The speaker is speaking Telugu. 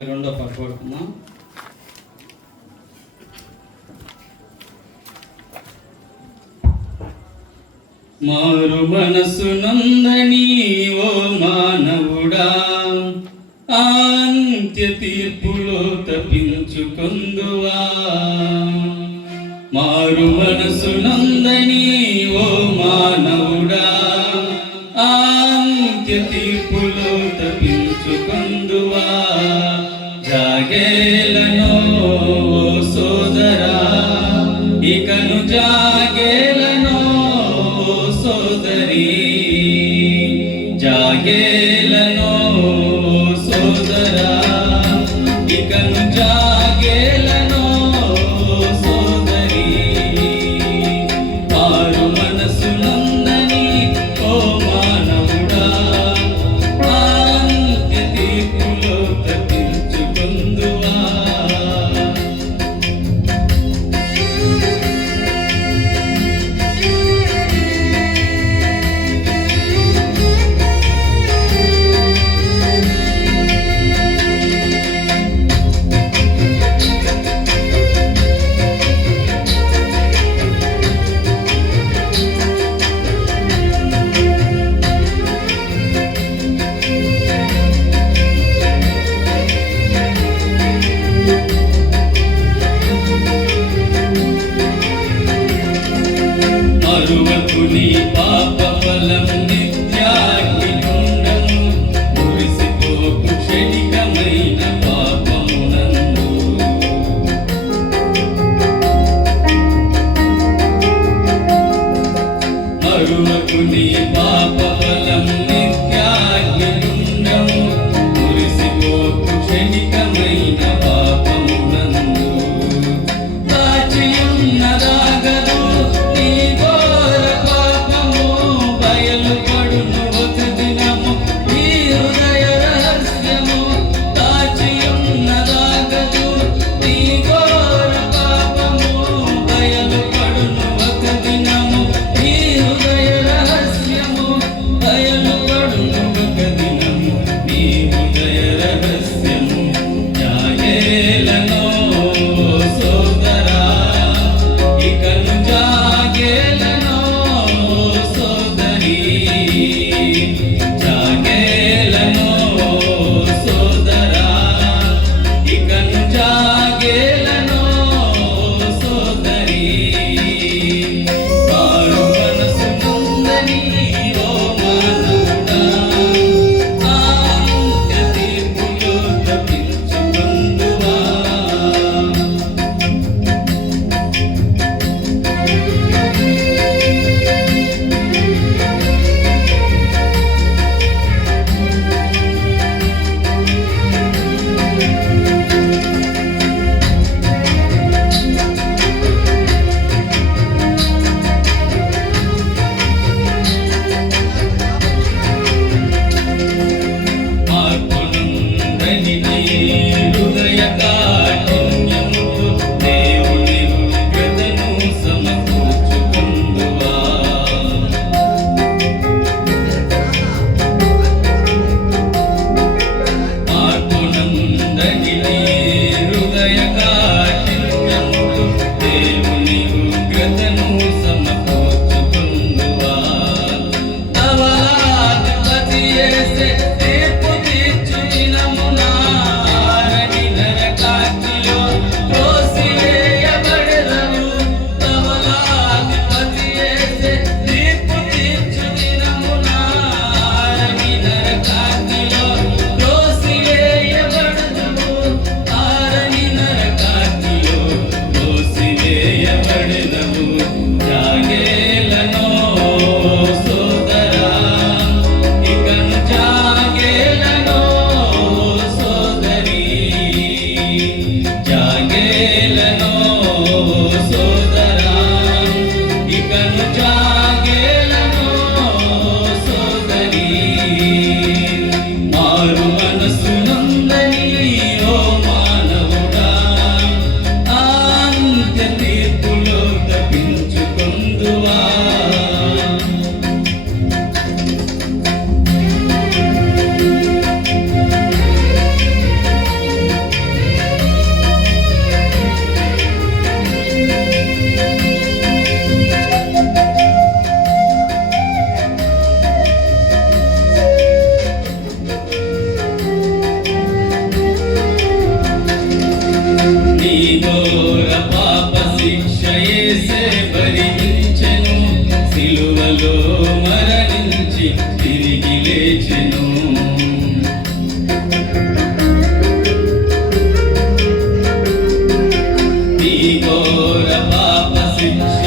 రెండో పాట పాడుకుందాం. మారు మనసు నందని ఓ మానవుడా, అంత్య తీర్పులో తప్పించుకొందువా. మారు మనసు నందని ఓ మానవుడా, అంత్య తీర్పులో తప్పించుకొందువా. జాగేలనో సోదరా, ఇకను జాగేలనో సోదరి, జాగేలనో సోదరా, ఇకను జాగేలనో సోదరి. మారు మనసు నందని ఓ మానవుడా, అంత్య తీర్పులో తప్పించుకొందువా. మరువకు నీ పాప ఫలం నిత్యాగ్నిగుండము, మురిసిపోకు క్షణికమైన పాపమునందు. మరువకు నీ పాప ఫలం నిత్యాగ్నిగుండము, మురిసిపోకు క్షణికమైన పాపమునందు. దాచియున్నదాగదు నీ ఘోర పాపము, బయలుపడును ఒక దినము నీ హృదయ రహస్యము. దాచియున్నదాగదు నీ ఘోర పాపము, బయలుపడును ఒక దినము నీ హృదయ రహస్యము. బయలుపడును ఒక దినము నీ హృదయ రహస్యము. జాగేలనో సోదరా, ఇకను జాగేలనో సోదరి, జాగేలనో సోదరా, ఇకను జాగేలనో సోదరి. మారు మనసు నందని ఓ మానవుడా, అంత్య తీర్పులో తప్పించుకొందువా. శిక్ష